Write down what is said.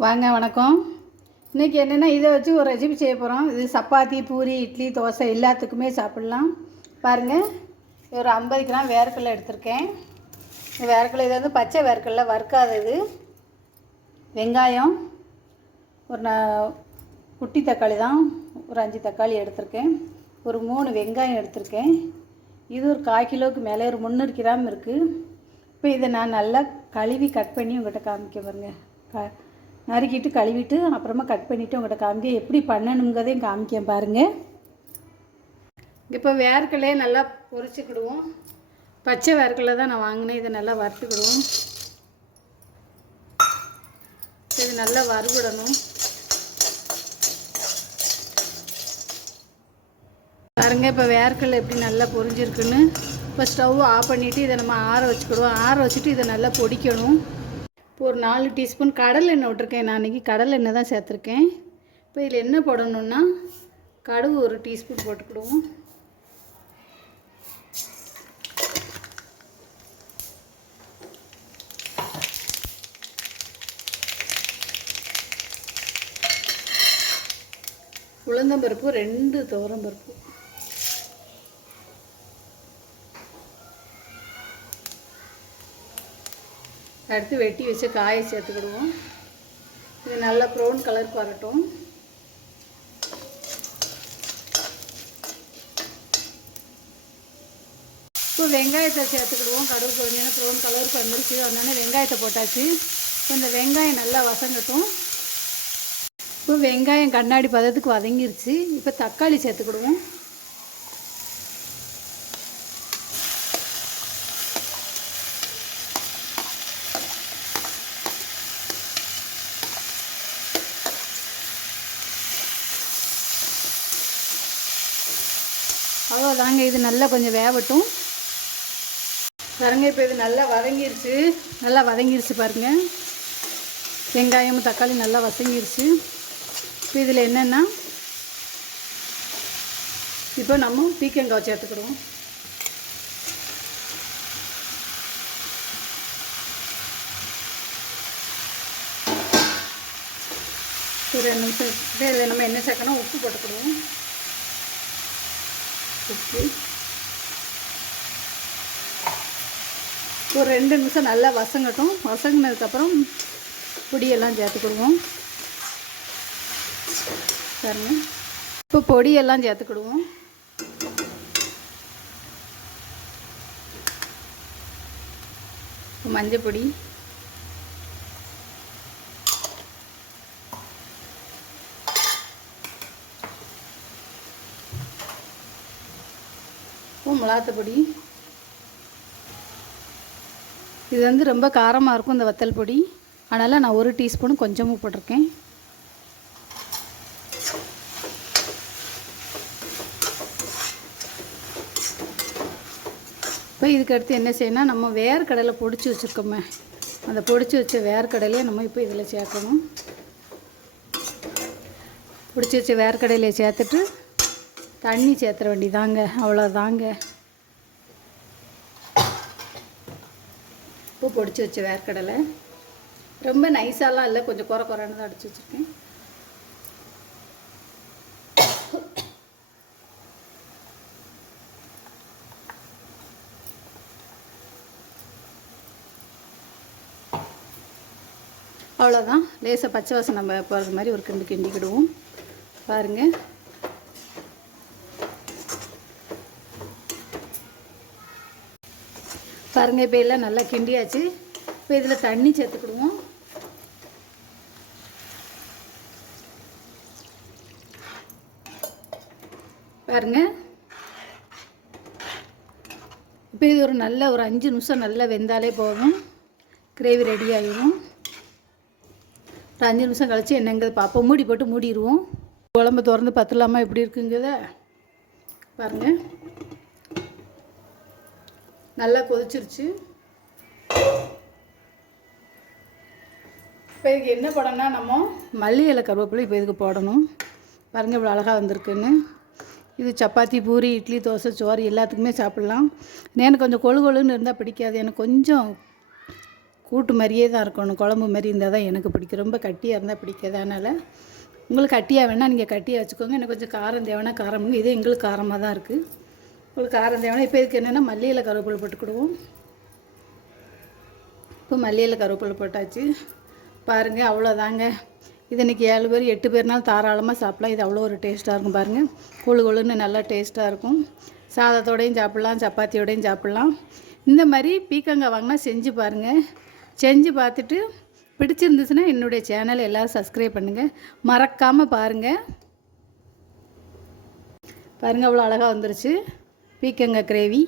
வாங்க வணக்கம். இன்றைக்கி என்னென்னா இதை வச்சு ஒரு ரெசிபி செய்ய போகிறோம் இது சப்பாத்தி பூரி இட்லி தோசை எல்லாத்துக்குமே சாப்பிட்லாம். பாருங்கள் ஒரு ஐம்பது கிராம் வேர்க்கடலை எடுத்திருக்கேன். இந்த வேர்க்கடலை இது வந்து பச்சை வேர்க்கடலை வறுக்காதது வெங்காயம் ஒரு நான் குட்டி தக்காளி தான் ஒரு அஞ்சு தக்காளி எடுத்திருக்கேன். ஒரு மூணு வெங்காயம் எடுத்திருக்கேன். இது ஒரு கால் கிலோவுக்கு மேலே ஒரு முந்நூறு கிராம் இருக்குது இப்போ இதை நான் நல்லா கழுவி கட் பண்ணி உங்கள்கிட்ட காமிக்க பாருங்கள் க நறுக்கிட்டு கழுவிட்டு அப்புறமா கட் பண்ணிவிட்டு உங்கள்கிட்ட காமிக்க எப்படி பண்ணணுங்கிறதையும் காமிக்க பாருங்கள் இப்போ வேர்க்கடலையே நல்லா பொரிச்சுக்கிடுவோம். பச்சை வேர்க்கலை தான் நான் வாங்கினேன். இதை நல்லா வறுத்துக்கிடுவோம். இது நல்லா வறுவிடணும் பாருங்க இப்போ வேர்க்கடலை எப்படி நல்லா பொரிஞ்சிருக்குன்னு. இப்போ ஸ்டவ் ஆஃப் பண்ணிவிட்டு இதை நம்ம ஆற வச்சுக்கிடுவோம். ஆற வச்சுட்டு இதை நல்லா பொடிக்கணும். ஒரு நாலு டீஸ்பூன் கடலை எண்ணெய் விட்டுருக்கேன். நான் அன்றைக்கி கடலை எண்ணெய் தான் சேர்த்துருக்கேன். இப்போ இதில் என்ன போடணுன்னா கடுகு ஒரு டீஸ்பூன் போட்டுக்கிடுவோம். உளுந்தம்பருப்பு ரெண்டு துவரம்பருப்பு. அடுத்து வெட்டி வச்சு காயை சேர்த்துக்கிடுவோம். இது நல்லா ப்ரௌன் கலருக்கு வரட்டும். இப்போ வெங்காயத்தை சேர்த்துக்கிடுவோம். கடுகு பொரிஞ்சோன்னா ப்ரௌன் கலருக்கு வந்துருச்சு அதனால வெங்காயத்தை போட்டாச்சு. இப்போ இந்த வெங்காயம் நல்லா வசங்கட்டும் இப்போ வெங்காயம் கண்ணாடி பதத்துக்கு வதங்கிருச்சு. இப்போ தக்காளி சேர்த்துக்கிடுவோம். அவ்வளோதாங்க இது நல்லா கொஞ்சம் வேகட்டும் பாருங்க இப்போ இது நல்லா வதங்கிருச்சு. நல்லா வதங்கிருச்சு பாருங்கள் வெங்காயம் தக்காளி நல்லா வசங்கிருச்சு இப்போ இதில் என்னென்னா இப்போ நம்ம பீக்கங்காய் சேர்த்துக்கிடுவோம். ஒரு ரெண்டு நிமிஷம் இதில் நம்ம என்ன சேர்க்கணும் உப்பு போட்டுக்கிடுவோம். உப்பு ஒரு ரெண்டு நிமிஷம் நல்லா வசங்கட்டும். வசங்கினதுக்கப்புறம் பொடியெல்லாம் சேர்த்துக்கிடுவோம் பாருங்க. இப்போ பொடியெல்லாம் சேர்த்துக்கிடுவோம் மஞ்சள் பொடி உப்பு மிளகாத்தப்பொடி இது வந்து ரொம்ப காரமாக இருக்கும் இந்த வத்தல் பொடி. அதனால் நான் ஒரு டீஸ்பூன் கொஞ்சமும் போட்டிருக்கேன். இப்போ இதுக்கு அடுத்து என்ன செய்யணும் நம்ம வேர்க்கடலை பொடிச்சு வச்சுருக்கோமே. அந்த பொடிச்சு வச்ச வேர்க்கடலையை நம்ம இப்போ இதில் சேர்க்கணும். பிடிச்சி வச்ச வேர்க்கடலையை சேர்த்துட்டு தண்ணி சேர்த்துற வேண்டிதாங்க அவ்வளோதாங்க உப்பு பொடிச்சு வச்ச வேர்க்கடலை. ரொம்ப நைஸாலாம் இல்லை கொஞ்சம் குறை குறைன்னு தான் அடிச்சு வச்சுருக்கேன். அவ்வளோதான் லேசாக பச்சை வாசம் நம்ம போகிறது மாதிரி ஒரு கிண்டு கிண்டிக்கிடுவோம். பாருங்கள் பாருங்கள் இப்போ எல்லாம் நல்லா கிண்டியாச்சு. இப்போ இதில் தண்ணி சேர்த்துக்கிடுவோம். பாருங்க. இப்போ இது ஒரு நல்ல ஒரு அஞ்சு நிமிஷம் நல்லா வெந்தாலே போதும். கிரேவி ரெடி ஆகிடும் ஒரு அஞ்சு நிமிஷம் கழித்து என்னங்கிறது பார்ப்போம். மூடி போட்டு மூடிடுவோம். குழம்பு திறந்து பத்தலாமா எப்படி இருக்குங்கிறத பாருங்கள் நல்லா கொதிச்சிருச்சு. இப்போ இதுக்கு என்ன போடணும்னா நம்ம மல்லி இலை கருவேப்பிலை இப்போ இதுக்கு போடணும். பாருங்கள் இவ்வளோ அழகாக வந்திருக்குன்னு. இது சப்பாத்தி பூரி இட்லி தோசை சோறு எல்லாத்துக்குமே சாப்பிட்லாம். எனக்கு கொஞ்சம் கொழு கொழுன்னு இருந்தால் பிடிக்காது. எனக்கு கொஞ்சம் கூட்டு மாதிரியே தான் இருக்கணும். குழம்பு மாதிரி இருந்தால் தான் எனக்கு பிடிக்கும். ரொம்ப கட்டியாக இருந்தால் பிடிக்காது. அதனால் உங்களுக்கு கட்டியாக வேணால் நீங்கள் கட்டியாக வச்சுக்கோங்க. எனக்கு கொஞ்சம் காரம் தேவைன்னா காரம். இது எங்களுக்கு காரமாக தான் இருக்குது உங்களுக்கு காரம் தேவைன்னா இப்போ இதுக்கு என்னென்னா மல்லியில் கருவேப்பிலை போட்டுக்கிடுவோம். இப்போ மல்லியில் கருவேப்பிலை போட்டாச்சு. பாருங்கள் அவ்வளோதாங்க இது இன்றைக்கி ஏழு பேர் எட்டு பேர்னாலும் தாராளமாக சாப்பிட்லாம். இது அவ்வளோ ஒரு டேஸ்ட்டாக இருக்கும் பாருங்கள் கொழு கொழுன்னு நல்லா டேஸ்ட்டாக இருக்கும். சாதத்தோடையும் சாப்பிட்லாம் சப்பாத்தியோடையும் சாப்பிட்லாம். இந்த மாதிரி பீக்கங்காய் வாங்கினா செஞ்சு பாருங்கள் செஞ்சு பார்த்துட்டு பிடிச்சிருந்துச்சுன்னா என்னுடைய சேனலை எல்லோரும் சப்ஸ்கிரைப் பண்ணுங்கள் மறக்காமல் பாருங்கள் பாருங்கள் அவ்வளோ அழகாக வந்துருச்சு. பீக்கங்காய் கிரேவி.